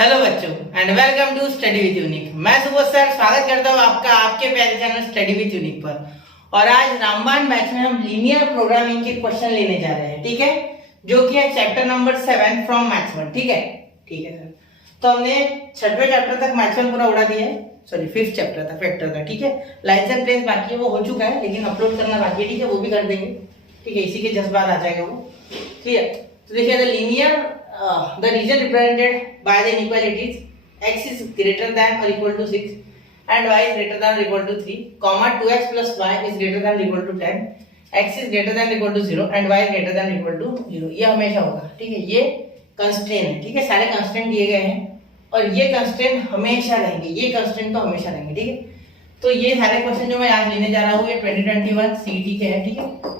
Hello बच्चों and welcome to study with unique. मैं Subodh sir स्वागत करता हूँ आपका आपके प्यारे चैनल स्टडी विद यूनिक पर। और आज रामबाण बैच में हम लीनियर प्रोग्रामिंग के क्वेश्चन लेने जा रहे हैं, ठीक है, जो कि है चैप्टर नंबर 7 फ्रॉम मैथ्स 1। ठीक है सर। तो हमने 6वें चैप्टर तक मैथ्स 1 पूरा उड़ा दिया है, सॉरी 5th चैप्टर तक फैक्टर का। ठीक है, लाइन्स एंड प्लेन्स बाकी है, वो हो चुका है, लेकिन अपलोड करना बाकी है। ठीक है, वो भी कर देंगे। ठीक है, इसी के जस्ट बाद आ जाएगा वो। ठीक है, तो देखिए the linear the region represented by the inequalities x is greater than or equal to 6 and y is greater than or equal to 3, comma 2x plus y is greater than or equal to 10, x is greater than or equal to 0 and y is greater than or equal to 0। ये हमेशा होगा। ठीक है, ये constraint है। ठीक है, सारे कंस्ट्रेंट दिए गए हैं और ये कंस्ट्रेंट हमेशा रहेंगे, ये कंस्ट्रेंट तो हमेशा रहेंगे। ठीक है, तो ये सारे क्वेश्चन जो मैं आज लेने जा रहा हूँ ये 2021 सीईटी के हैं। ठीक है,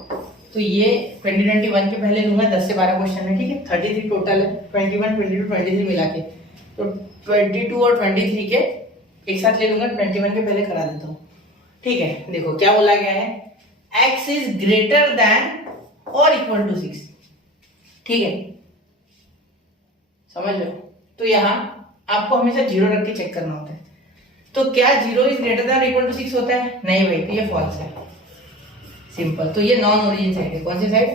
तो ये 2021 के पहले लूंगा, 10 से 12 क्वेश्चन है। ठीक है, 33 टोटल है, 21, 22, 23 मिला के, तो 22 और 23 के एक साथ ले लूंगा, 21 के पहले करा देता हूँ। ठीक है, देखो क्या बोला गया है, x इज ग्रेटर देन और इक्वल टू 6। ठीक है, समझ लो। तो यहाँ आपको हमेशा 0 रख के चेक करना होता है। तो क्या 0 इज ग्रेटर देन और इक्वल टू 6 होता है? नहीं भाई, तो ये फॉल्स है, सिंपल। तो ये नॉन ओरिजिन साइड है। कौन सी साइड?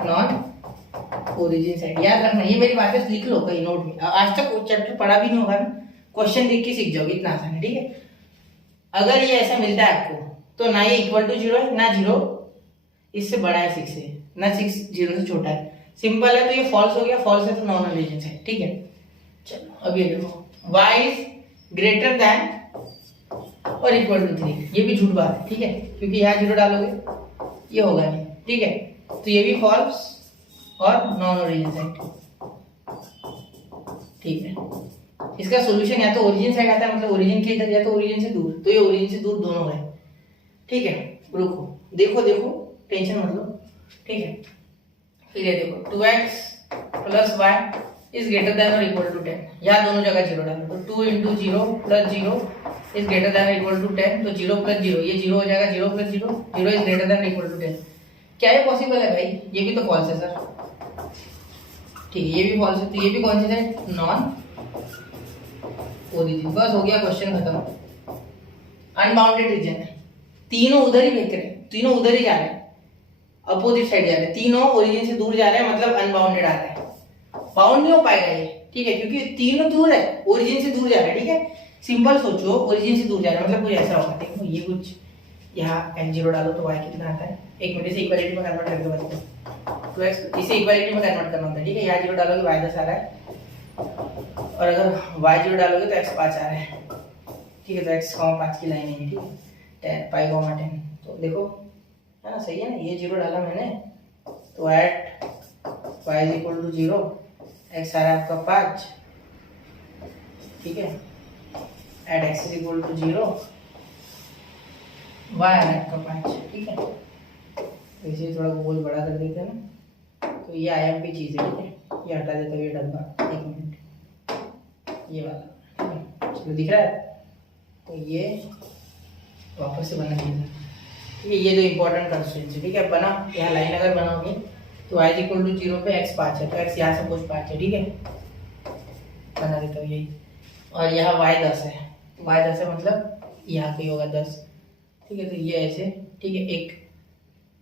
Non origin side. याद रखना, ये मेरी बातें लिख लो कहीं नोट में। आज तक चैप्टर पढ़ा भी नहीं होगा ना, क्वेश्चन देख के सीख जाओगे, इतना आसान है। ठीक है, अगर ये ऐसा मिलता है आपको, तो ना ये इक्वल टू 0 है, ना 0 इससे बड़ा है 6 से, ना 6 0 से छोटा है। सिंपल है, तो ये फॉल्स हो गया। फॉल्स है तो नॉन ओरिजिन साइड। ठीक है, चलो अब ये देखो, y इज ग्रेटर देन और इक्वल टू 3, ये भी झूठ बात है। ठीक है, क्योंकि यहाँ 0 डालोगे ये होगा नहीं। ठीक है, तो ये भी फॉल्स और नॉन ओरिजिन साइड। ठीक है, इसका सॉल्यूशन या तो ओरिजिन साइड आता है, मतलब ओरिजिन के इधर, या तो ओरिजिन से दूर। तो ये ओरिजिन से दूर दोनों है। ठीक है, रुको, देखो टेंशन मत लो। ठीक है, फिर ये देखो 2x plus y is greater than और इक्वल टू 10, यहाँ दोनों जगह 0 डालो। तो 2 into 0 plus 0 is greater than equal to 10, तो 0 प्लस 0 ये 0 हो जाएगा, 0 plus 0 0 is greater than equal to 10। क्या ये पॉसिबल है भाई? ये भी तो फॉल्स है सर। ठीक है, ये भी फॉल्स है, तो ये भी कौन सी है? Non origin. बस हो गया, क्वेश्चन खत्म। अनबाउंडेड रीजन है, तीनों उधर ही फेंक रहे हैं, तीनों उधर ही जा रहे हैं, अपोजिट साइड जा रहे हैं, तीनों ओरिजिन से दूर जा रहे हैं, मतलब अनबाउंडेड आ रहा है। बाउंड नहीं हो पाएगा ये। ठीक है, क्योंकि तीनों दूर है, ओरिजिन से दूर जा रहा है। ठीक है, सिंपल सोचो, ओरिजिन से दूर जा रहा है, मतलब कुछ ऐसा होगा। देखो ये कुछ, यहाँ n0 डालो तो y कितना आता है, एक मिनट से इक्वालिटी में कन्वर्ट करके बताओ। तो x इसे इक्वालिटी में कन्वर्ट करना होता है। ठीक है, यहाँ 0 डालोगे y 10 आ रहा है, और अगर y 0 डालोगे तो x 5 आ रहा है। ठीक है, तो x 5 की लाइन है। ठीक है, 10 पाई 10। तो देखो है ना, सही है ना, ये 0 डाला मैंने, तो at y is equal to 0, x आ रहा है आपका 5। ठीक है, at x is equal to 0, y आ रहा है आपका 5। ठीक है, तो इसे थोड़ा गोल बड़ा कर देते हैं ना, तो ये IMP चीज़ है। ठीक है, ये हटा देते हुए डब्बा, एक मिनट, ये वाला। ठीक है, चलो दिख रहा है, तो ये वापस से बना दीजिए। ठीक है, ये जो इंपॉर्टेंट कंस्ट्रेंट है। ठीक है, बना, यहाँ लाइन अगर बनाओगे तो y इक्वल टू 0 पे x 5 है, तो x यहाँ से कुछ 5 है। ठीक है, बना देता हूँ यही, और यहाँ y 10 है, y 10 है मतलब यहाँ पे होगा 10। ठीक है, तो ये ऐसे। ठीक है,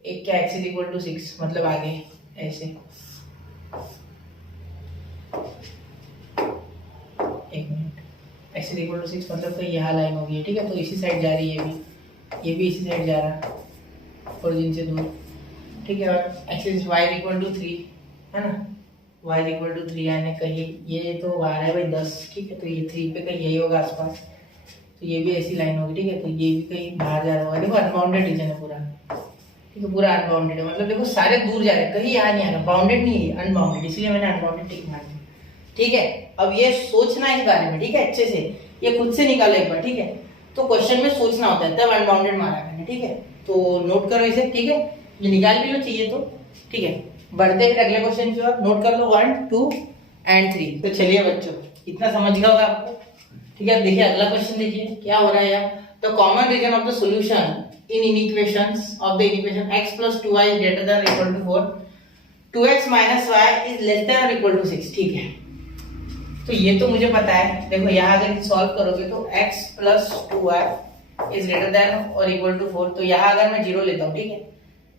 एक क्या x इज इक्वल टू 6, मतलब आगे ऐसे, एक minute, x is equal to 6 मतलब तो यहाँ लाइन होगी। ठीक है, तो इसी साइड जा रही है, ये भी इसी साइड जा रहा है, ओरिजिन से दूर। ठीक है, और x is y equal to 3 है ना, y इक्वल टू 3 यानी कहीं ये तो आ रहा है भाई 10। ठीक है, तो ये 3 पे कहीं यही होगा आसपास, तो ये भी ऐसी लाइन होगी। ठीक है, तो ये भी कहीं बाहर जा रहा होगा। देखो अनबाउंडेड रीजन है पूरा। ठीक है, पूरा अनबाउंडेड है, मतलब देखो सारे दूर जा रहे हैं, कहीं यहाँ नहीं आ रहा, बाउंडेड नहीं है, अनबाउंडेड, इसलिए मैंने अनबाउंडेड टिक मार दिया। ठीक है, अब ये सोचना है इस बारे में। ठीक है, अच्छे से ये खुद से निकालो एक बार। ठीक है, तो क्वेश्चन में सोचना होता है, तब अनबाउंडेड मारा मैंने। ठीक है, तो नोट करो इसे। ठीक है, ये निकाल भी लो चाहिए तो। ठीक है, बढ़ते हैं अगले क्वेश्चन की ओर, नोट कर लो 1, 2 एंड 3। तो चलिए बच्चों, इतना समझ गया होगा आपको। ठीक है, देखिए अगला क्वेश्चन देखिए क्या हो रहा है यार। The common region of the solution in equations of the equation x plus 2y is greater than or equal to 4, 2x minus y is less than or equal to 6। ठीक है, तो ये तो मुझे पता है। देखो यहाँ अगर सॉल्व करोगे तो x plus 2y is greater than और इक्वल टू 4। तो यहाँ अगर मैं जीरो लेता हूँ, ठीक है,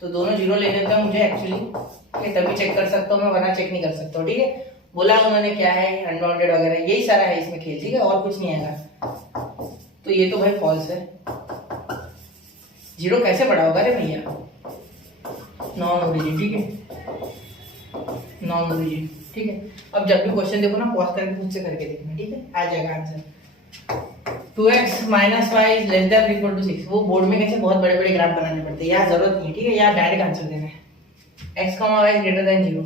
तो दोनों जीरो ले लेता हूँ मुझे एक्चुअली, तभी चेक कर सकता हूँ मैं, वरना चेक नहीं कर सकता हूँ। ठीक है, बोला उन्होंने क्या है, अनबाउंडेड वगैरह, यही सारा है इसमें खेल। ठीक है, और कुछ नहीं आएगा। तो ये तो भाई फॉल्स है। जीरो कैसे बड़ा होगा रे भैया? Non origin. ठीक है, नॉन ओरिजिन। ठीक है, अब जब भी क्वेश्चन देखो ना, पॉज करके खुद से करके देखना। ठीक है, आ जाएगा answer. 2x minus Y is less than equal to 6। वो बोर्ड में कैसे बहुत बड़े बड़े ग्राफ बनाने पड़ते हैं, यहाँ जरूरत नहीं है। ठीक है, यहाँ डायरेक्ट आंसर देना है। x comma Y greater than 0।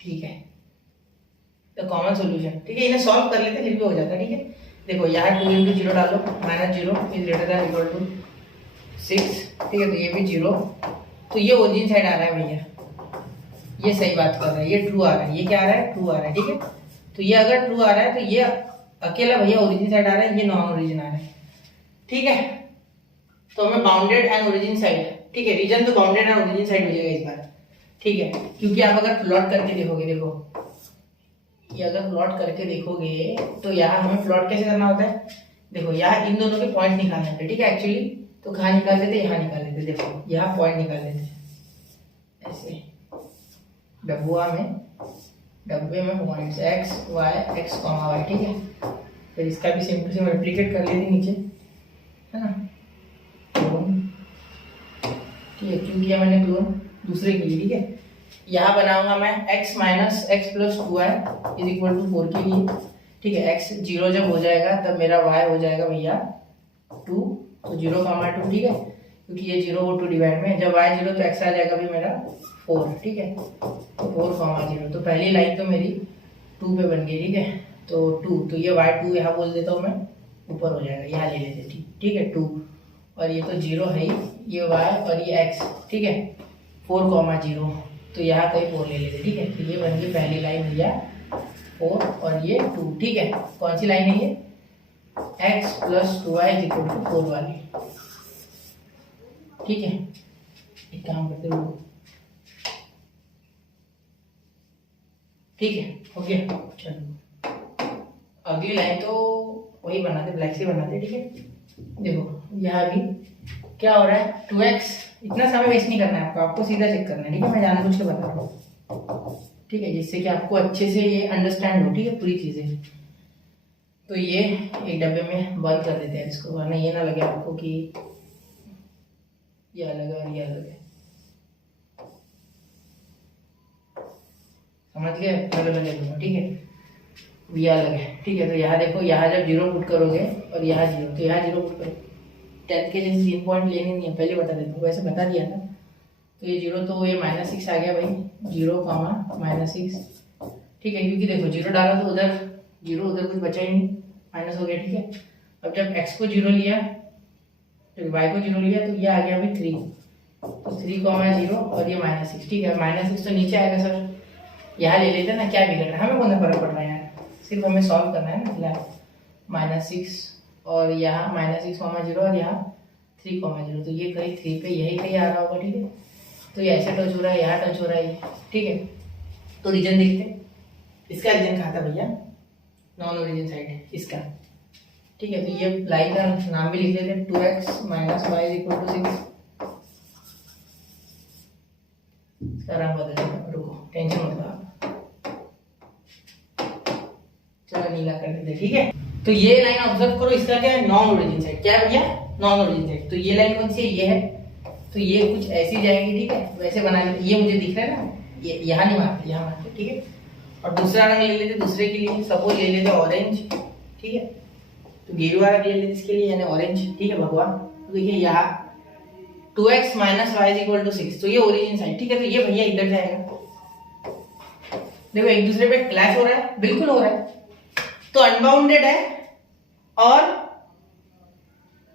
ठीक है, तो कॉमन सोल्यूशन। ठीक है, इन्हें सॉल्व कर लेते फिर भी हो जाता है। ठीक है, देखो यहाँ 2 इंटू 0 डालो, minus 0 is greater than equal to 6। ठीक है, तो ये भी 0। तो ये ओरिजिन साइड आ रहा है भैया, ये सही बात कर रहा है, ये ट्रू आ रहा है। ये क्या आ रहा है? ट्रू आ रहा है। ठीक है, तो ये अगर ट्रू आ रहा है तो ये अकेला भैया ओरिजिन साइड आ रहा है, ये नॉन ओरिजिन आ रहा है। ठीक है, तो हमें बाउंडेड एंड ओरिजिन साइड, ठीक है, रीजन तो बाउंडेड एंड ओरिजिन साइड हो जाएगा इस बार। ठीक है, क्योंकि आप अगर प्लॉट करके देखोगे, देखो ये अगर प्लॉट करके देखोगे तो यहाँ हमें प्लॉट कैसे करना होता है? देखो यहाँ इन दोनों के पॉइंट निकालने होते हैं। ठीक है, एक्चुअली तो कहाँ निकाल देते? यहाँ निकाल देते। देखो यहाँ पॉइंट निकाल देते ऐसे, डब्बे में points x y x comma y। ठीक है, फिर इसका भी सेम टू सेम रेप्लिकेट कर लेते नीचे, है ना, क्लोन। ठीक है, क्यों किया मैंने क्लोन? दूसरे के लिए। ठीक है, यहाँ बनाऊंगा मैं x minus X plus 2y is equal to 4 के लिए। ठीक है, x 0 जब हो जाएगा तब मेरा y हो जाएगा भैया 2, तो 0 कॉमा 2। ठीक है, क्योंकि ये 0 और 2 डिवाइड में, जब y 0 तो x आ जाएगा भी मेरा 4। ठीक है, तो 4 कॉमा 0, तो पहली लाइन तो मेरी 2 पे बन गई। ठीक है, तो 2, तो ये y2 यहाँ बोल देता हूँ मैं, ऊपर हो जाएगा, यहाँ ले लेते। ठीक है, 2, और ये तो 0 है ही, ये y और ये x। ठीक है, 4 कॉमा 0, तो यहाँ कहीं 4 ले लेते। ठीक है, तो ये बन गई पहली लाइन भैया 4 और ये 2। ठीक है, कौन सी लाइन है ये? x plus 2y is equal to 4 वाली। ठीक है, एक काम करते हो। ठीक है, हो गया। चलो अगली लाइन तो वही बनाते, ब्लैक से बनाते। ठीक है, देखो यहाँ भी क्या हो रहा है? 2x, इतना समय वेस्ट नहीं करना है आपको सीधा चेक करना है। ठीक है, मैं जानबूझ के बता रहा हूँ। ठीक है, जिससे कि आपको अच्छे से ये अंडरस्टैंड हो। ठीक है, पूरी चीजें। तो ये एक डब्बे में बंद कर देते हैं इसको, वरना ये ना लगे आपको कि ये अलग है और ये अलग है। समझ गए? अलग अलग है। ठीक है, ये अलग है। ठीक है, तो यहाँ देखो, यहाँ जब 0 पुट करोगे और यहाँ 0, तो यहाँ 0 पुट करो। 10 के जैसे 3 पॉइंट लेने नहीं है, पहले बता देता हूँ, वैसे बता दिया ना। तो ये 0, तो ये -6 आ गया भाई, 0 कॉमा -6। ठीक है, क्योंकि देखो 0 डाला तो उधर 0, उधर कुछ बचा ही नहीं, माइनस हो गया। ठीक है, अब जब x को 0 लिया, फिर y को 0 लिया, तो ये आ गया भाई 3, तो 3 कॉमा 0 और ये -6। ठीक है, -6 तो नीचे आएगा सर, यहाँ ले लेते ना, क्या बिगड़ रहा है? हमें कौन सा फर्क पड़ रहा है यार, सिर्फ हमें सॉल्व करना है ना फिलहाल। -6 और यहाँ -6 कॉमा 0 और यहाँ 3 कॉमा 0, तो ये कहीं 3 पे यही कहीं आ रहा होगा। ठीक है, तो ये ऐसे टच हो रहा है, यहाँ टच हो रहा है। ठीक है, तो रीजन देखते हैं। इसका रीजन कहाँ था भैया? नॉन ओरिजिन साइड इसका। ठीक है, तो ये लाइन का नाम भी लिख लेते हैं, 2x minus Y equal to 6। इसका रंग बदल देगा, रुको, टेंशन मत लो आप। चलो नीला कर देते। ठीक है, तो ये लाइन ऑब्जर्व करो, इसका क्या है? Non origin side. क्या है भैया? Non origin side. तो ये लाइन कौन सी है? ये है, तो ये कुछ ऐसी जाएगी। ठीक है, वैसे बना लेते। ये मुझे दिख रहा है ना, ये यहाँ नहीं मारते, यहाँ मारते। ठीक है, और दूसरा रंग ले लेते दूसरे के लिए, सपोज ले लेते ऑरेंज। ठीक है, तो गेरुआ रंग ले लेते इसके लिए, यानी ऑरेंज। ठीक है भगवान, तो देखिए यहाँ 2x minus Y is equal to 6, तो ये ओरिजिन साइड। ठीक है, तो ये भैया इधर जाएगा। देखो एक दूसरे पे क्लैश हो रहा है, बिल्कुल हो रहा है, तो अनबाउंडेड है और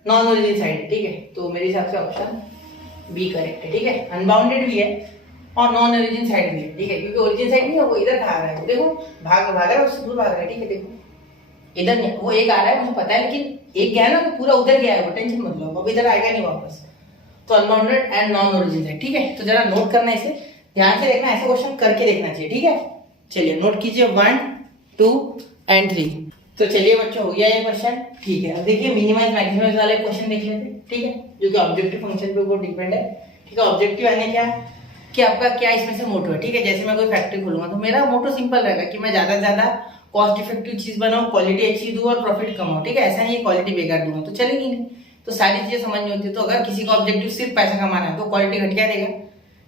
नॉन ओरिजिन साइड। ठीक है, तो मेरे हिसाब से ऑप्शन बी करेक्ट है। ठीक है, अनबाउंडेड भी है और नॉन ओरिजिन साइड भी है। ठीक है, क्योंकि ओरिजिन साइड नहीं है, वो इधर भाग रहा है। देखो भाग रहा है, उससे दूर भाग रहा है। ठीक है, देखो इधर नहीं, वो एक आ रहा है मुझे पता है, लेकिन एक गया ना तो पूरा उधर गया है, वो टेंशन मत लो, अब इधर आएगा नहीं वापस। तो unbounded and non origin side. ठीक है, तो जरा नोट करना, इसे ध्यान से देखना, ऐसे क्वेश्चन करके देखना चाहिए। ठीक है, चलिए नोट कीजिए 1 2 एंड 3। तो चलिए बच्चों, हो गया ये क्वेश्चन। ठीक है, अब देखिए मिनिमाइज मैक्सिमाइज वाले क्वेश्चन देख लेते हैं। ठीक है, जो कि ऑब्जेक्टिव फंक्शन पे ऊपर डिपेंड है। ठीक है, ऑब्जेक्टिव यानी क्या कि आपका क्या इसमें से मोटो है। ठीक है, जैसे मैं कोई फैक्ट्री खोलूंगा तो मेरा मोटो सिंपल रहेगा कि मैं ज्यादा से ज्यादा कॉस्ट इफेक्टिव चीज बनाऊं, क्वालिटी अच्छी दूं और प्रॉफिट कमाऊं। ठीक है, ऐसा नहीं क्वालिटी बेकार दूंगा तो चलेगी नहीं। तो सारी चीजें समझ नहीं होती। तो अगर किसी का ऑब्जेक्टिव सिर्फ पैसा कमाना है तो क्वालिटी घटिया देगा।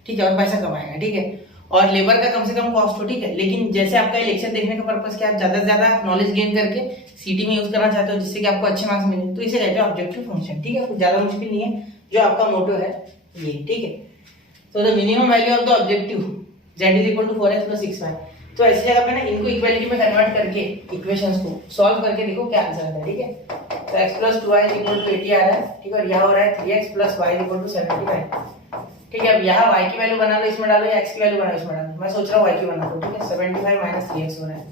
ठीक है, और पैसा कमाएगा। ठीक है, और लेबर का कम से कम कॉस्ट हो। ठीक है, लेकिन जैसे आपका इलेक्शन देखने का पर्पस क्या, आप ज्यादा से ज्यादा नॉलेज गेन करके सीटी में यूज करना चाहते हो जिससे कि आपको अच्छे मार्क्स मिले, तो इसे कहते हैं ऑब्जेक्टिव फंक्शन। ठीक है, कुछ ज्यादा मुश्किल नहीं है, जो आपका मोटो है ये। ठीक है, तो the minimum value of the objective z is equal to 4x plus 6y। तो ऐसी जगह पे ना इनको इक्वालिटी में कन्वर्ट करके इक्वेशंस को सॉल्व करके देखो क्या आंसर आता है। ठीक है, तो x plus 2y is equal to 80 आ रहा है। ठीक है, और यहाँ हो रहा है 3x plus y is equal to 75। ठीक है, अब यहाँ y की वैल्यू बना लो, इसमें डालो, या x की वैल्यू बना लो, इसमें डालो। मैं सोच रहा हूँ y की बना लो। ठीक है, 75 माइनस 3x हो रहा है।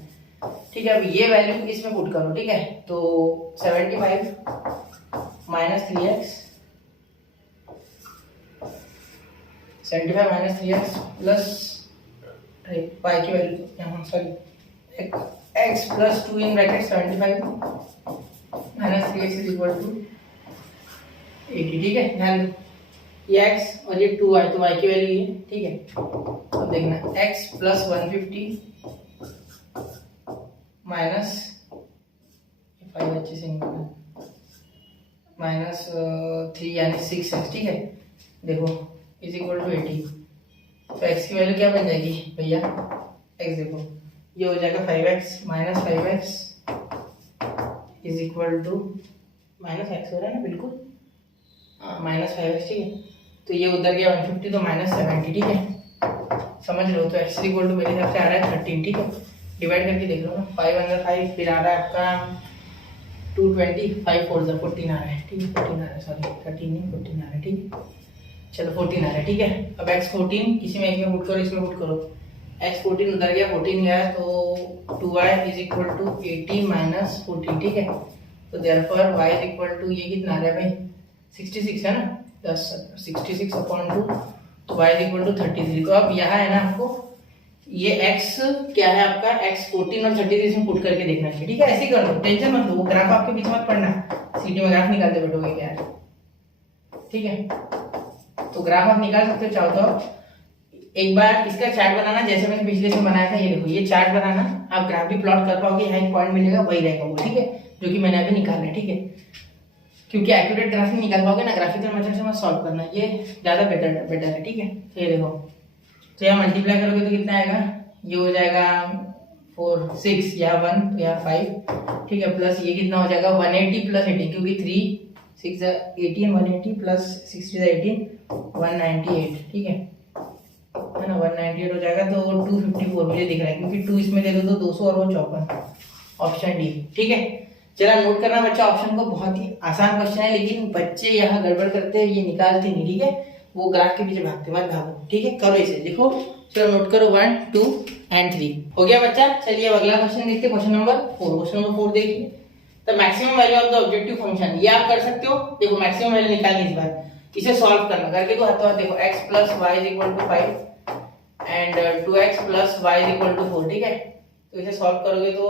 ठीक है, अब ये वैल्यू इसमें पुट करो। ठीक है, तो 75 minus 3x 75 minus 3x plus y की वैल्यू यहाँ sorry x plus 2 in bracket 75 minus 3x is equal to 80। ठीक है, ध्यान ये x और ये 2y, तो y की वैल्यू ये। ठीक है, अब देखना x प्लस 150 माइनस 5 अच्छे से निकालना माइनस 3 यानी 6x। ठीक है, देखो इज इक्वल टू 80। तो x की वैल्यू क्या बन जाएगी भैया, x देखो ये हो जाएगा 5x minus 5x is equal to minus x हो रहा है ना, बिल्कुल माइनस 5x। ठीक है, तो ये उधर गया 150 तो माइनस 70। ठीक है, समझ लो। तो x इक्वल टू मेरे हिसाब से आ रहा है 13। ठीक है, डिवाइड करके देख लो ना, 5 अंदर 5 फिर आ रहा है आपका 220, 5 4 जा 14 आ रहा है। ठीक है, 14 आ रहा है, सॉरी 13 नहीं 14 आ रहा है। ठीक है, चलो 14 आ रहा है। ठीक है, अब x 14 किसी में एक में पुट करो, इसमें पुट करो। x 14 उधर गया 14 गया तो 2y is equal to 80 minus 14। ठीक है, तो therefore y is equal to ये कितना आ रहा है भाई 66 है ना, 66 अपॉन 2, तो y इज इक्वल टू 33। तो अब यहाँ है ना आपको ये x क्या है आपका x 14 और 33 इसमें पुट करके देखना चाहिए। ठीक है, ऐसे ही कर लो, टेंशन मत लो, ग्राफ आपके बीच मत पढ़ना, सीटी में ग्राफ निकालते बैठोगे क्या। ठीक है, तो ग्राफ आप निकाल सकते हो चाहो तो। एक बार इसका चार्ट बनाना जैसे मैंने पिछले से बनाया था, ये देखो ये चार्ट बनाना, आप ग्राफ भी प्लॉट कर पाओगे, यहाँ एक पॉइंट मिलेगा वही रहेगा वो। ठीक है, जो कि मैंने अभी निकाला है। ठीक है, क्योंकि एक्यूरेट ग्राफ नहीं निकाल पाओगे ना, ग्राफिकल मेथड से मत सॉल्व करना, ये ज्यादा बेटर है। ठीक है, तो ये देखो, तो यहाँ मल्टीप्लाई करोगे तो कितना आएगा, ये हो जाएगा 4 6 यहाँ 1 तो यहाँ 5। ठीक है, प्लस ये कितना हो जाएगा 180 प्लस 18, क्योंकि 3 6 18 180 प्लस 60 18 198। ठीक है ना, 198 हो जाएगा। तो 254 मुझे दिख रहा है, क्योंकि 2 इसमें दे दो तो 200 और वो 54, ऑप्शन डी। ठीक है, चला नोट करना बच्चा ऑप्शन को, बहुत ही आसान क्वेश्चन है, लेकिन बच्चे यहाँ गड़बड़ करते हैं, ये निकालते नहीं। ठीक है, वो ग्राफ के पीछे भागते मत भागो। ठीक है, करो इसे, लिखो, चलो नोट करो 1 2 एंड 3 हो गया बच्चा। चलिए अब अगला क्वेश्चन देखते हैं, क्वेश्चन नंबर 4। क्वेश्चन नंबर 4 देखिए, the maximum value of the objective function, ये आप कर सकते हो। देखो मैक्सिमम वैल्यू निकालनी, इस बार इसे सॉल्व करना, करके तो हाथों हाथ देखो x plus Y is equal to 5 and 2x plus Y is equal to 4। ठीक है, तो इसे सॉल्व करोगे तो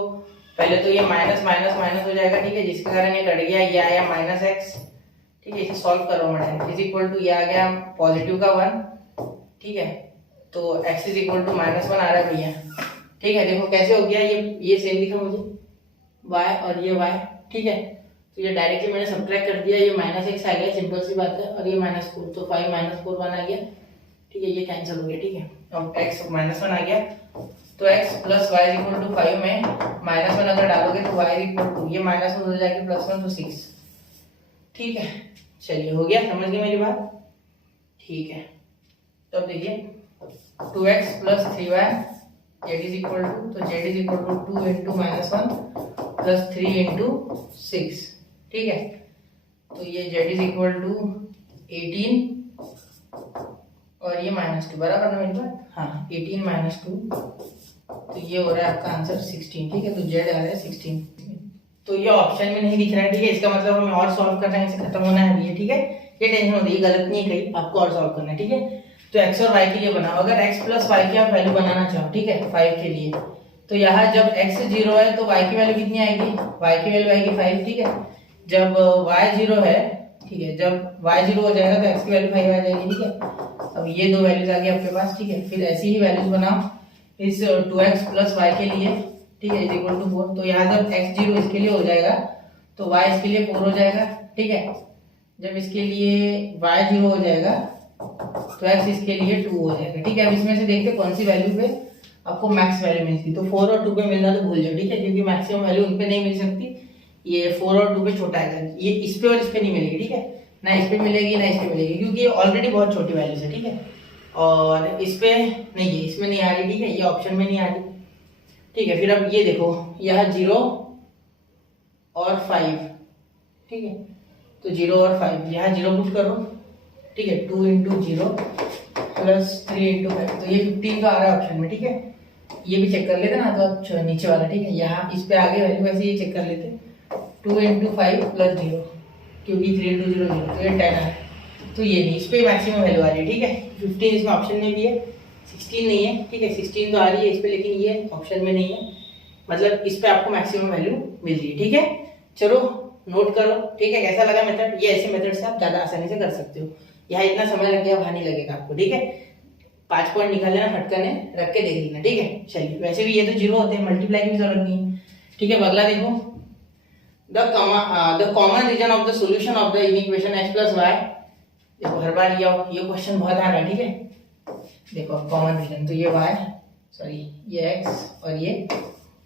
पहले तो ये माइनस माइनस माइनस हो जाएगा। ठीक है, जिसके कारण ये कट गया, ये आया माइनस x। ठीक है, इसे सॉल्व करो मैंने, इज इक्वल टू ये आ गया पॉजिटिव का 1। ठीक है, तो x is equal to minus 1 आ रहा है भैया। ठीक है, देखो कैसे हो गया, ये सेम दिखा मुझे y और ये y। ठीक है, तो ये डायरेक्टली मैंने सब्ट्रैक्ट कर दिया, ये माइनस x आ गया, सिंपल सी बात है, और ये माइनस 4, तो 5 माइनस 4 1 आ गया। ठीक है, ये कैंसिल हो गया। ठीक है, अब x माइनस 1 आ गया, तो x plus Y is equal to 5 में माइनस 1 अगर डालोगे तो y इज इक्वल टू ये माइनस 1 हो जाएगा प्लस 1 तो 6। ठीक है, चलिए हो गया, समझ गए मेरी बात। ठीक है, तो अब देखिए 2x plus 3y z is equal to, तो z is equal to 2 into minus 1 plus 3 into 6। ठीक है, तो ये z इज इक्वल टू 18 और ये माइनस 2, बराबर ना मेरी बात, हाँ 18 माइनस 2, तो ये हो रहा है आपका आंसर 16। ठीक है, तो z आ रहा है 16। तो ये ऑप्शन में नहीं दिख रहा है। ठीक है, इसका मतलब हमें और सॉल्व करना है, इसे खत्म होना है अभी। ठीक है, ये टेंशन होती है, गलत नहीं कही, आपको और सॉल्व करना है। ठीक है, तो x और y के लिए बनाओ, अगर x प्लस y की आप वैल्यू बनाना चाहो, ठीक है 5 के लिए, तो यहाँ जब x 0 है तो y की वैल्यू कितनी आएगी, y की वैल्यू आएगी 5, ठीक है। जब y 0 है, ठीक है, जब y 0 हो जाएगा तो x की वैल्यू 5 आ जाएगी, ठीक है। अब ये दो वैल्यूज आ गई आपके पास, ठीक है। फिर ऐसी ही वैल्यूज बनाओ इस 2x प्लस y के लिए, ठीक है, इज इक्वल टू 4। तो यहाँ जब x 0 इसके लिए हो जाएगा तो y इसके लिए 4 हो जाएगा, ठीक है। जब इसके लिए y 0 हो जाएगा तो x इसके लिए 2 हो जाएगा, ठीक है। अब इसमें से देखते कौन सी वैल्यू पे आपको मैक्स वैल्यू मिलती है। तो 4 और 2 पे मिलना तो भूल जाओ, ठीक है, क्योंकि मैक्सिमम वैल्यू उन पे नहीं मिल सकती। ये 4 और 2 पे छोटा है, ये इस पे और इस पे नहीं मिलेगी, ठीक है, ना इस पे मिलेगी ना इस पे मिलेगी, क्योंकि ये ऑलरेडी बहुत छोटी वैल्यूज है, ठीक है। और इस पे नहीं है, इसमें नहीं आ रही, ठीक है, ये ऑप्शन में नहीं आ रही, ठीक है। फिर अब ये देखो यह 0 और 5, ठीक है, तो 0 और 5 यहाँ 0 पुट करो, ठीक है। 2 इंटू 0 प्लस 3 इंटू 5, तो ये 15 का आ रहा है ऑप्शन में, ठीक है। ये भी चेक कर लेते ना, तो आप नीचे वाला, ठीक है, यहाँ इस पे आगे वैल्यू वैसे ये चेक कर लेते। 2 इंटू 5 प्लस 0, क्योंकि 3 इंटू 0 0, तो ये 10 आ रहा है। तो ये नहीं, इस पे मैक्सिमम वैल्यू आ रही है, ठीक है। 15 इसमें ऑप्शन में भी है, 16 नहीं है, ठीक है। 16 तो आ रही है इस पे, लेकिन ये ऑप्शन में नहीं है, मतलब इस पे आपको मैक्सिमम वैल्यू मिल रही है, ठीक है। चलो नोट करो, ठीक है। कैसा लगा मेथड? ये ऐसे मेथड से आप ज्यादा आसानी से कर सकते हो। यहाँ इतना समय लग गया, वहां नहीं लगेगा आपको, ठीक है। 5 पॉइंट निकाल लेना, फटकने रख के देख लेना, ठीक है। चलिए, वैसे भी ये तो 0 होते हैं, मल्टीप्लाई की भी जरूरत नहीं है, ठीक है। अगला देखो, the common region of the solution of the equation x plus y। देखो हर बार ये क्वेश्चन बहुत आ रहा है, ठीक है। देखो कॉमन रीजन, तो ये y, सॉरी ये x और ये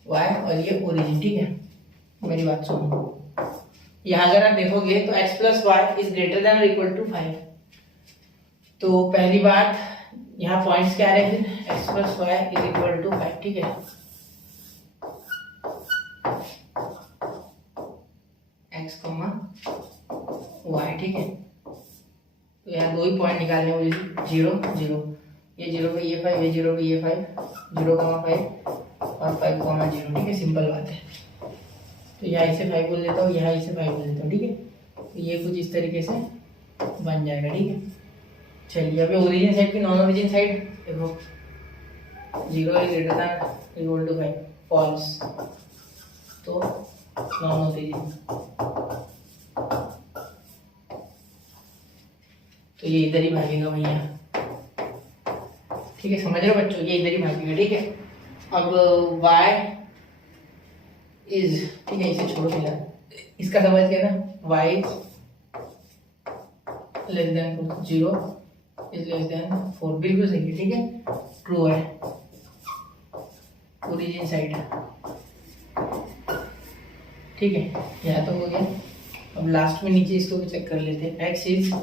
y और ये ओरिजिन, ठीक है। मेरी बात सुनो, यहाँ अगर आप देखोगे तो x plus Y is greater than और इक्वल टू 5। तो पहली बात यहाँ पॉइंट्स क्या आ रहे हैं, फिर x plus Y is equal to 5, ठीक है। x y, ठीक है। तो यहाँ दो ही पॉइंट निकालने मुझे, 0 0, ये 0 पे ये 5, ये 0 पे ये 5, 0, 5 और 5, 0, ठीक है। सिंपल बात है। तो यहाँ इसे 5 बोल देता हूँ, यहाँ इसे 5 बोल देता हूँ, ठीक है। तो ये कुछ इस तरीके से बन जाएगा, ठीक है। चलिए अभी ओरिजिन साइड की नॉन ओरिजिन साइड देखो, 0 is greater than equal to 5, false, तो नॉन ओरिजिन। तो ये इधर ही भागेगा भैया, ठीक है, समझ रहे हो बच्चों, ये इधर ही भागेगा, ठीक है। अब y इज, ठीक है, इसे छोड़ो फिलहाल, इसका समझ गया ना, y less than 0 is less then 4, बिल्कुल सही है, ठीक है, ट्रू है। ओरिजिन साइड, ठीक है, यहाँ तो हो गया। अब लास्ट में नीचे इसको भी चेक कर लेते हैं, x इज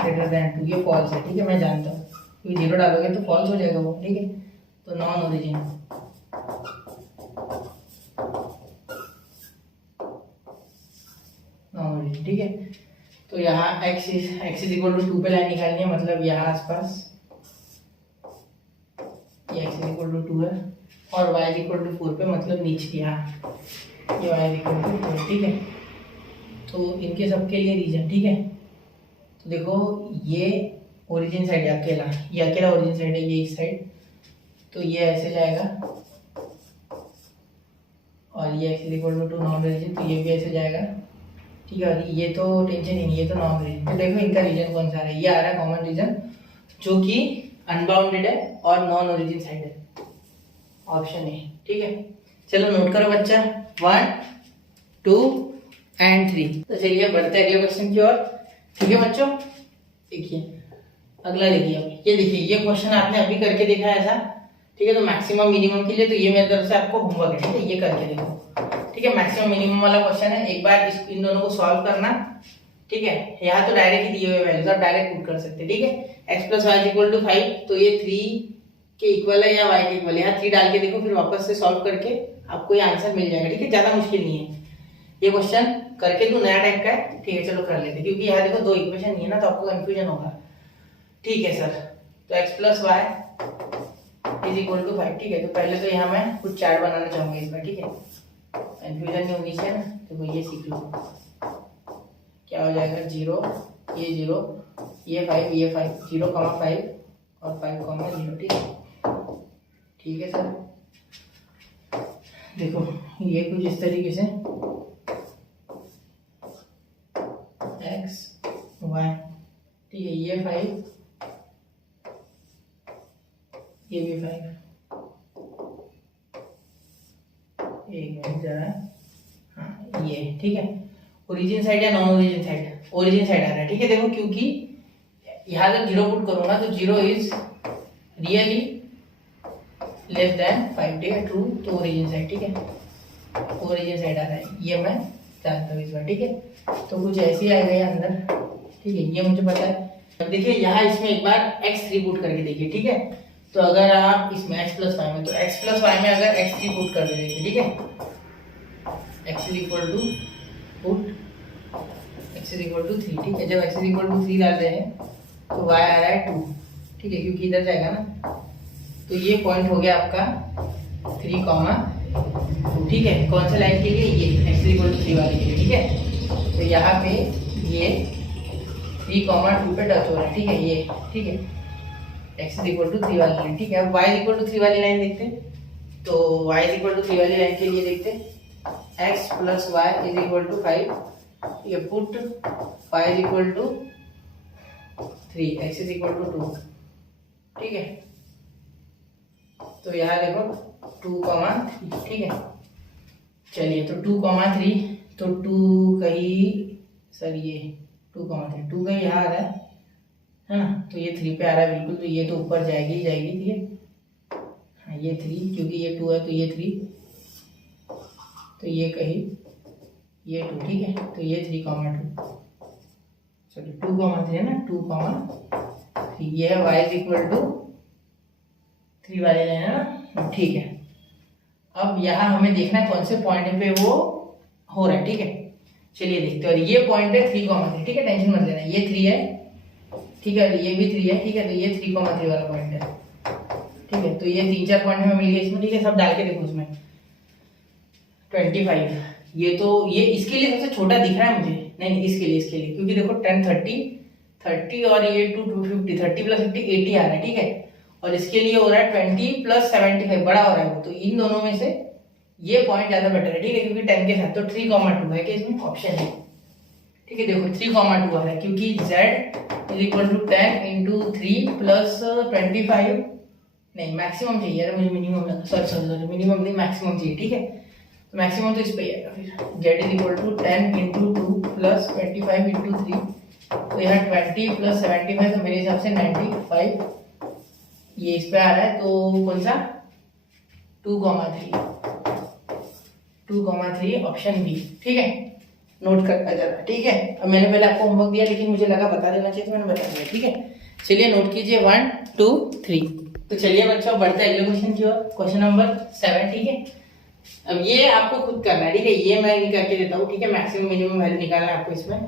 ग्रेटर देन 2, ये फॉल्स है, ठीक है, मैं जानता हूँ, क्योंकि 0 डालोगे तो फॉल्स हो जाएगा वो, ठीक है। तो नॉन ओरिजिन, ठीक है। तो यहाँ x इज इक्वल टू 2 पे लाइन निकालनी है, मतलब यहाँ आसपास ये x इज इक्वल टू 2 है, और y इज इक्वल टू 4 पे, मतलब नीचे यहाँ ये y इज इक्वल टू 4, ठीक है। तो इनके सबके लिए रीजन, ठीक है। तो देखो ये ओरिजिन साइड अकेला, ये अकेला ओरिजिन साइड है, ये इस साइड, तो ये ऐसे जाएगा, और ये x is equal to 2 non origin, तो ये भी ऐसे जाएगा, ठीक है। ये तो टेंशन ही नहीं, ये तो नॉन रीजन। तो देखो इनका रीजन कौन सा आ रहा है, ये आ रहा है कॉमन रीजन, जो कि अनबाउंडेड है और नॉन ओरिजिन साइड है, ऑप्शन ए, ठीक है। चलो नोट करो बच्चा, 1 2 एंड 3। तो चलिए बढ़ते हैं अगले क्वेश्चन की ओर, ठीक है बच्चों। देखिए अगला, देखिए अब ये देखिए, ये क्वेश्चन आपने अभी करके देखा है ऐसा, ठीक है। तो मैक्सिमम मिनिमम के लिए तो ये मेरी तरफ से आपको होमवर्क है, ठीक है, ये करके देखो, ठीक है। मैक्सिमम मिनिमम वाला क्वेश्चन है, एक बार इन दोनों को सॉल्व करना, ठीक है। यहाँ तो डायरेक्ट ही दिए हुए वैल्यूज आप डायरेक्ट पुट कर सकते हैं, ठीक है। x plus Y equal to 5, तो ये 3 के इक्वल है या y के इक्वल है, यहाँ 3 डाल के देखो, फिर वापस से सॉल्व करके आपको ये आंसर मिल जाएगा, ठीक है। ज्यादा मुश्किल नहीं है ये क्वेश्चन, करके तो नया टाइप का है, ठीक है। चलो कर लेते हैं, क्योंकि यहाँ देखो दो इक्वेशन नहीं है ना, तो आपको कंफ्यूजन होगा, ठीक है सर। तो x plus Y is equal to 5, ठीक है। तो पहले तो यहाँ मैं कुछ चार्ट बनाना चाहूंगा इसमें, ठीक है, कंफ्यूजन नहीं होनी चाहिए ना। तो ये सीख लो, क्या हो जाएगा, 0 ये 0 ये 5 ये 5, 0, 5 और 5, 0, ठीक है, ठीक है सर। देखो ये कुछ इस तरीके से x y, ठीक है, ये 5, ये भी 5, एक मिनट जरा, हाँ ये ठीक है। ओरिजिन साइड या non origin side? Origin side आ रहा है, ठीक है। देखो क्योंकि यहाँ जब 0 पुट करो ना तो 0 इज रियली लेस देन 5, ठीक है, ट्रू, तो ओरिजिन साइड, ठीक है, ओरिजिन साइड आ रहा है, ये मैं जानता हूँ इस बार, ठीक है। तो कुछ ऐसे ही आएगा अंदर, ठीक है, ये मुझे पता है। अब देखिए यहाँ इसमें एक बार x3 पुट करके देखिए, ठीक है। तो अगर आप इसमें x प्लस वाई में, तो x प्लस वाई में अगर x3 पुट कर देखिए, ठीक है, x is equal to put x is equal to 3, ठीक है। जब x इज इक्वल टू 3 डाल रहे हैं तो y आ रहा है 2, ठीक है, क्योंकि इधर जाएगा ना। तो ये पॉइंट हो गया आपका 3, ठीक है। कौन सा लाइन के लिए? ये x इक्वल टू 3 वाले के लिए, ठीक है। तो यहाँ पे ये 3, 2 पे टच हो रहा है, ठीक है, ये, ठीक है, x इक्वल टू 3 वाली लाइन, ठीक है। अब y इक्वल टू 3 वाली लाइन देखते हैं। तो y इक्वल टू 3 वाली लाइन के लिए देखते हैं, x plus Y is equal to 5, ये put 5 equal to 3, x is equal to 2, ठीक है। तो यहाँ देखो 2, 3, ठीक है। चलिए तो 2, 3, तो 2 कहीं, सर ये 2, 3, 2 कहीं यहाँ आ रहा है ना, तो ये 3 पे आ रहा है बिल्कुल, तो ये तो ऊपर जाएगी ही जाएगी, ठीक है। हाँ ये 3, क्योंकि ये 2 है तो ये 3, तो ये कहीं ये 2, ठीक है। तो ये 3, 2, सॉरी 2, 3 है ना, 2, 3, ये है y इज इक्वल टू 3 वाले लाइन है ना, ठीक है। अब यहाँ हमें देखना है कौन से पॉइंट पे वो हो रहा है, ठीक है। चलिए देखते हैं। और ये पॉइंट है 3, 3, ठीक है, टेंशन मत लेना, ये 3 है, ठीक है, ये भी 3 है, ठीक है। तो ये 3, 3 वाला पॉइंट है, ठीक है। तो ये 3-4 पॉइंट हमें मिल गए इसमें, ठीक है। सब डाल के देखो उसमें 25, ये तो ये इसके लिए सबसे छोटा दिख रहा है मुझे, नहीं इसके लिए, क्योंकि देखो 10, 30 और ये 2, 250, 30 प्लस 50, 80 आ रहा है, ठीक है। और इसके लिए हो रहा है 20 प्लस 75, बड़ा हो रहा है वो। तो इन दोनों में से ये पॉइंट ज्यादा बेटर है, ठीक है, क्योंकि 10 के साथ। तो 3, 2 है कि इसमें ऑप्शन है, ठीक है। देखो 3, 2 आ रहा है, क्योंकि z is equal to 10 into 3 plus 25, नहीं मैक्सिमम चाहिए यार मुझे, मिनिमम लगा, सॉरी मिनिमम नहीं मैक्सिमम चाहिए, ठीक है। तो मैक्सिमम तो इस पे ही आएगा फिर, z is equal to 10 into 2 plus 25 into 3, तो यहाँ 20 प्लस 75, तो मेरे हिसाब से 95 ये इस पे आ रहा है। तो कौन सा? 2, 3 ऑप्शन बी, ठीक है। नोट करता जरा, ठीक है। अब मैंने पहले आपको होमवर्क दिया, लेकिन मुझे लगा बता देना चाहिए तो मैंने बता दिया, ठीक है। चलिए नोट कीजिए 1, 2, 3। तो चलिए बच्चों बढ़ते हैं अगले क्वेश्चन की ओर, क्वेश्चन नंबर 7, ठीक है। अब ये आपको खुद करना है, ठीक है, ये मैं करके देता हूँ, ठीक है। मैक्सिमम मिनिमम वैल्यू निकालना है आपको इसमें,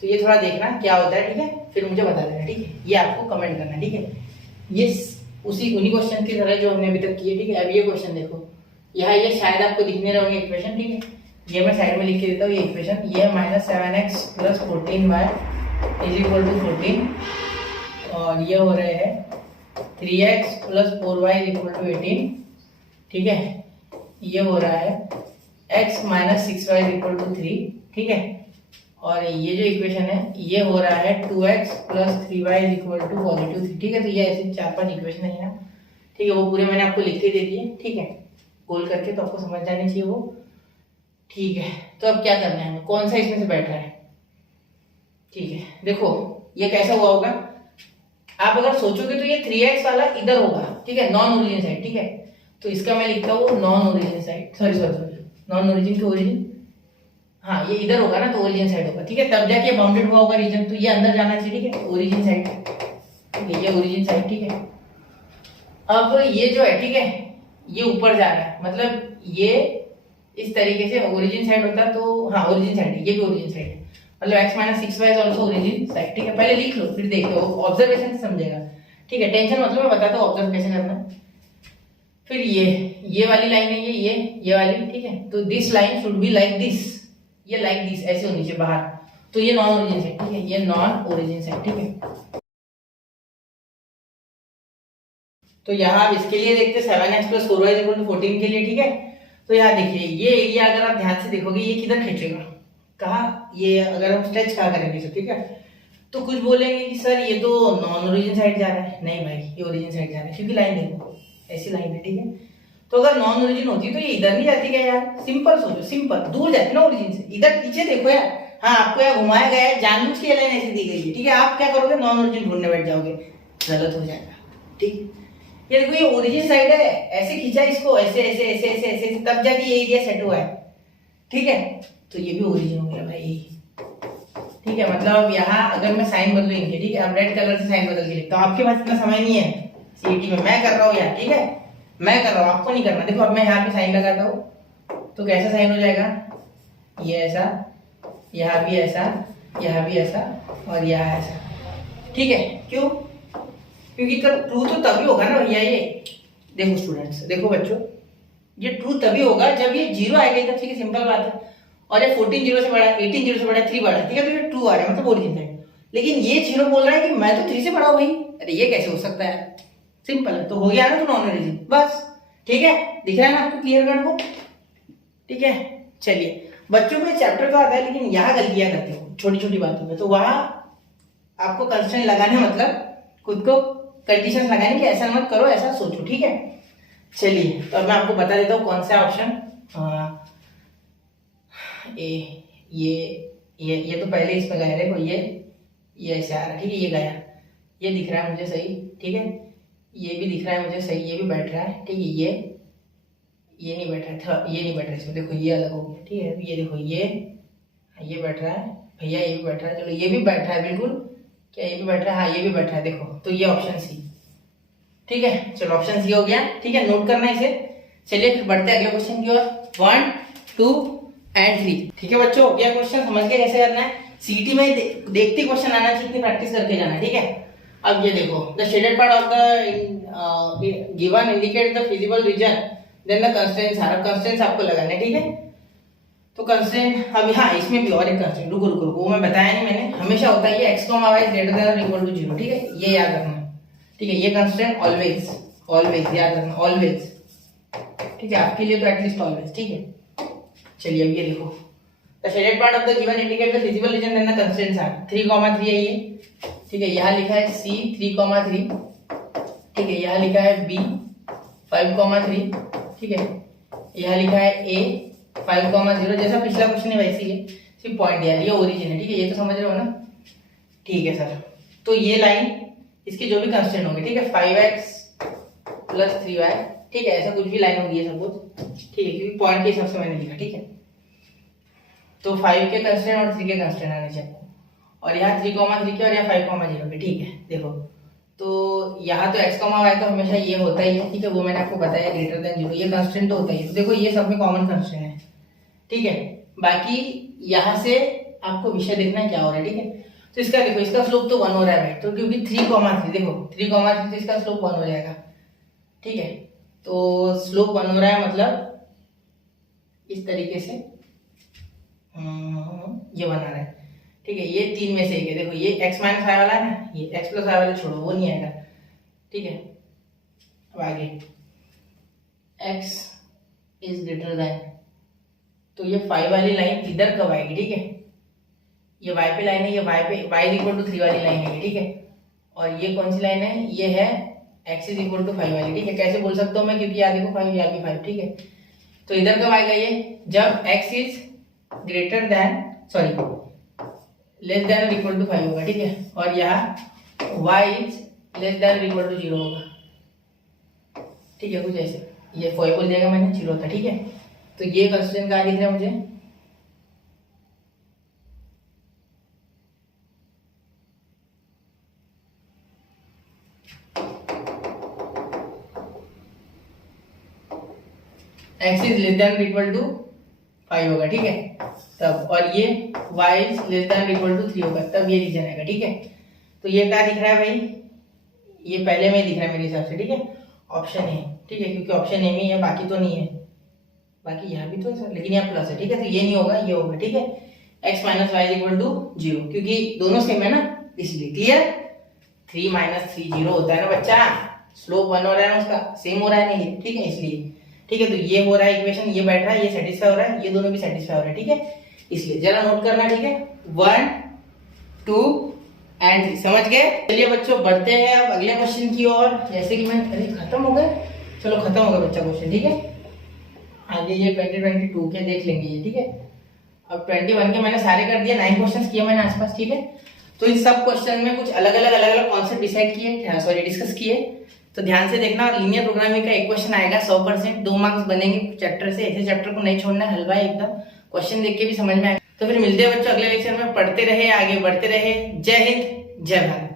तो ये थोड़ा देखना क्या होता है, ठीक है, फिर मुझे बता देना, ठीक है। ये आपको कमेंट करना है, ठीक है। ये उन्हीं क्वेश्चन की तरह जो हमने अभी तक किए, ठीक है। अब ये क्वेश्चन देखो, यहाँ ये शायद आपको दिखने रहे होंगे इक्वेशन, ठीक है। ये मैं साइड में लिख के देता हूँ, ये इक्वेशन, ये -7x plus 14y is equal to 14, और ये हो रहे हैं 3x plus 4y is equal to 18, ठीक है। ये हो रहा है x minus 6y is equal to 3, ठीक है। और ये जो इक्वेशन है ये हो रहा है 2x plus 3y is equal to +3, ठीक है। तो ये ऐसे 4-5 इक्वेशन है यहाँ, ठीक है। वो पूरे मैंने आपको लिख के दे दिए, ठीक है, गोल करके, तो आपको समझ जानी चाहिए वो, ठीक है। तो अब क्या करना है, कौन सा इसमें से बैठ रहा है, ठीक है। देखो ये कैसा हुआ होगा, आप अगर सोचोगे तो ये 3x वाला इधर होगा, ठीक है, नॉन ओरिजिन साइड, ठीक है। तो इसका मैं लिखता हूँ non origin side, sorry non origin की ओरिजिन, हाँ ये इधर होगा ना, तो ओरिजिन साइड होगा, ठीक है। तब जाके बाउंडेड हुआ होगा रीजन, तो ये अंदर जाना चाहिए, ठीक है, ओरिजिन साइड, ठीक है, ये ओरिजिन साइड, ठीक है। अब ये जो है, ठीक है, ये ऊपर जा रहा है, मतलब ये इस तरीके से ओरिजिन साइड होता है, तो हाँ ओरिजिन साइड, ये भी ओरिजिन साइड है, मतलब x minus 6y is also origin side, ठीक है। पहले लिख लो फिर देख लो, ऑब्जर्वेशन से समझेगा, ठीक है, टेंशन मतलब मैं बताता हूँ, ऑब्जर्वेशन करना। फिर ये वाली लाइन है, ये वाली, ठीक है। तो this line should be like this, ये लाइक दिस ऐसे होनी चाहिए बाहर, तो ये नॉन ओरिजिन साइड, ठीक है, ये नॉन ओरिजिन साइड, ठीक है। तो यहाँ आप इसके लिए देखते 7x plus 4y equal to 14 के लिए, ठीक है। तो यहाँ देखिए ये एरिया अगर आप ध्यान से देखोगे ये किधर खींचेगा, कहाँ, ये अगर हम स्ट्रेच कहाँ करेंगे सर, ठीक है। तो कुछ बोलेंगे कि सर ये तो नॉन ओरिजिन साइड जा रहा है, नहीं भाई ये ओरिजिन साइड जा रहा है, क्योंकि लाइन देखो ऐसी लाइन है, ठीक है। तो अगर नॉन ओरिजिन होती तो ये इधर नहीं जाती क्या यार, सिंपल सोचो, सिंपल, दूर जाती ना ओरिजिन से, इधर पीछे देखो यार। हाँ आपको यहाँ घुमाया गया है, जानबूझ के लाइन ऐसी दी गई है, ठीक है। आप क्या करोगे, नॉन ओरिजिन ढूंढने बैठ जाओगे, गलत हो जाएगा, ठीक। ये देखो ये ओरिजिन साइड है, ऐसे खींचा इसको, ऐसे ऐसे ऐसे ऐसे ऐसे, तब जाके ये एरिया सेट हुआ है, ठीक है। तो ये भी ओरिजिन हो गया भाई, ठीक है। मतलब यहाँ अगर मैं साइन बदलूं इनके, ठीक है, अब रेड कलर से साइन बदल के लिखता हूँ, आपके पास इतना समय नहीं है सीईटी में, मैं कर रहा हूँ यार, ठीक है, मैं कर रहा हूँ, आपको नहीं करना। देखो अब मैं यहाँ पे साइन लगाता हूँ तो कैसा साइन हो जाएगा, ये ऐसा, यहाँ भी ऐसा, यहाँ भी ऐसा और यहाँ ऐसा, ठीक है। क्यों, क्योंकि ट्रू तो तभी होगा ना भैया, ये देखो स्टूडेंट्स, देखो बच्चों, ये ट्रू तभी होगा जब ये 0 आएगा इधर, ठीक है, सिंपल बात है। और ये 14 0 से बड़ा है, 18 0 से बड़ा है, 3 बड़ा है, ठीक है, तो ये ट्रू आ रहा है, मतलब ओरिजिन है। लेकिन ये 0 बोल रहा है कि मैं तो 3 से बड़ा हूं भाई, अरे ये कैसे हो सकता है, सिंपल है, तो हो गया ना तो नॉन ओरिजिन, बस, ठीक है। दिख रहा है ना आपको क्लियर कट वो, ठीक है। चलिए बच्चों को चैप्टर तो आता है, लेकिन यहाँ गलतियां करते हो छोटी छोटी बातों में, तो वहां आपको कंस्ट्रेंट लगाने, मतलब खुद को कंडीशन लगाने कि ऐसा मत करो, ऐसा सोचो, ठीक है। चलिए तो अब मैं आपको बता देता हूँ कौन सा ऑप्शन, ये तो पहले इसमें गया, देखो ये ऐसे आ रहा है, ठीक है, ये गया, ये दिख रहा है मुझे सही, ठीक है, ये भी दिख रहा है मुझे सही, ये भी बैठ रहा है, ठीक है, ये नहीं बैठ रहा था, ये नहीं बैठ रहा इसमें, देखो ये अलग हो गया, ठीक है। ये देखो ये बैठ रहा है भैया, ये भी बैठ रहा है, चलो ये भी बैठ रहा है बिल्कुल, क्या ये भी बैठ रहा है, हाँ ये भी बैठ रहा है, देखो, तो ये ऑप्शन सी, ठीक है। चलो ऑप्शन सी हो गया, ठीक है, नोट करना इसे। चलिए फिर बढ़ते हैं अगले क्वेश्चन की ओर, 1 2 एंड 3, ठीक है बच्चों, ये क्वेश्चन समझ के कैसे करना है, सीटी में देखते क्वेश्चन आना चाहिए, इतनी प्रैक्टिस करके जाना, ठीक है। अब ये देखो, the shaded part of the given indicate the feasible region, then the constraints are, constraints आपको लगाने, ठीक है। तो कंस्ट्रेंट अब हाँ इसमें भी और एक कंस्ट्रेंट, रुको रुको रुको, वो मैं बताया नहीं मैंने, हमेशा होता है ये x, y ग्रेटर देन और इक्वल टू 0, ठीक है, ये याद रखना, ठीक है। ये कंस्ट्रेंट ऑलवेज, ऑलवेज याद रखना, ऑलवेज, ठीक है, आपके लिए तो एटलीस्ट ऑलवेज, ठीक है। चलिए अब ये देखो, the shaded part of the given indicate the feasible region then the constraints are, 3, 3 है ये, ठीक है। यहाँ लिखा है C 3, 3, ठीक है। यहाँ लिखा है B 5, 3, ठीक है। यहाँ लिखा है A 5, 0, जैसा पिछला क्वेश्चन है वैसे ही है, सिर्फ पॉइंट दिया, ये ओरिजिन है, ठीक है, ये तो समझ रहे हो ना, ठीक है सर। तो ये लाइन इसके जो भी कंस्टेंट होंगे, ठीक है, 5x + 3y, ठीक है, ऐसा कुछ भी लाइन होगी सपोज, ठीक है, क्योंकि पॉइंट के हिसाब से मैंने लिखा, ठीक है। तो 5 के कंस्टेंट और 3 के कंस्टेंट आने चाहिए, और यहाँ 3, 3 के और यहाँ 5, 0 के, ठीक है। देखो तो यहाँ तो x, y तो हमेशा ये होता ही है, ठीक है, वो मैंने आपको बताया ग्रेटर देन 0, ये कंस्टेंट तो होता ही है, तो देखो ये सब में कॉमन कंस्टेंट है, ठीक है। बाकी यहाँ से आपको विषय देखना है क्या हो रहा है, ठीक है। तो इसका देखो, इसका स्लोप तो 1 हो रहा है भाई, तो क्योंकि 3, 3, देखो 3, 3 तो इसका स्लोप 1 हो जाएगा, ठीक है। तो स्लोप 1 हो रहा है, मतलब इस तरीके से ये बना रहा है, ठीक है। ये 3 में से एक है, देखो ये x - y वाला है ना, ये x + y वाला छोड़ो, वो नहीं आएगा, ठीक है। अब आगे x इज ग्रेटर देन, तो ये 5 वाली लाइन इधर कब आएगी, ठीक है, ये y पे लाइन है, ये y पे y = 3 वाली लाइन है, ठीक है। और ये कौन सी लाइन है, ये है x = 5 वाली, ठीक है। कैसे बोल सकता हूँ मैं, क्योंकि यहाँ देखो 5, यहाँ भी 5, ठीक है। तो इधर कब आएगा ये, जब x is greater then, sorry less than और इक्वल टू 5 होगा, ठीक है। और यहाँ y इज लेस देन और इक्वल टू 0 होगा, ठीक है, कुछ ऐसे, ये 5 बोल दिया मैंने, 0 होता, ठीक है। तो ये कंस्ट्रेंट कहाँ दिख रहा है मुझे, x इज लेस देन और इक्वल टू 5 होगा, ठीक है, तब। और ये y इज लेस देन और इक्वल टू 3 होगा, तब ये रीजन आएगा, ठीक है। तो ये क्या दिख रहा है भाई, ये पहले में दिख रहा है मेरे हिसाब से, ठीक है, ऑप्शन ए, ठीक है, क्योंकि ऑप्शन ए में ही है, बाकी तो नहीं है, बाकी यहाँ भी तो है, लेकिन यहाँ प्लस है, ठीक है, तो ये नहीं होगा, ये होगा, ठीक है। x - y = 0, क्योंकि दोनों सेम है ना, इसलिए क्लियर। 3 - 3 0 होता है ना बच्चा, स्लोप 1 हो रहा है ना उसका, सेम हो रहा है नहीं, ठीक है, इसलिए ठीक है, तो ये हो रहा है इक्वेशन, ये बैठ रहा है, ये सेटिस्फाई हो रहा है, ये दोनों भी सेटिस्फाई हो रहे हैं, ठीक है। इसलिए जरा नोट करना, ठीक है, 1 2 एंड 3, समझ गए। चलिए बच्चों बढ़ते हैं अब अगले क्वेश्चन की ओर। जैसे कि मैं अरे खत्म हो गए, चलो खत्म हो गया बच्चा क्वेश्चन, ठीक है। आगे ये 2022 के देख लेंगे ये, ठीक है। अब 21 के मैंने सारे कर दिया, 9 क्वेश्चन किए मैंने आसपास, ठीक है। तो इन सब क्वेश्चन में कुछ अलग अलग कॉन्सेप्ट डिसाइड किए, सॉरी डिस्कस किए, तो ध्यान से देखना। और लीनियर प्रोग्रामिंग का एक क्वेश्चन आएगा 100%, 2 मार्क्स बनेंगे चैप्टर से, ऐसे चैप्टर को नहीं छोड़ना, हलवा एकदम, क्वेश्चन देख के भी समझ में आएगा। तो फिर मिलते हैं बच्चों अगले लेक्चर में, पढ़ते रहे, आगे बढ़ते रहे। जय हिंद, जय भारत।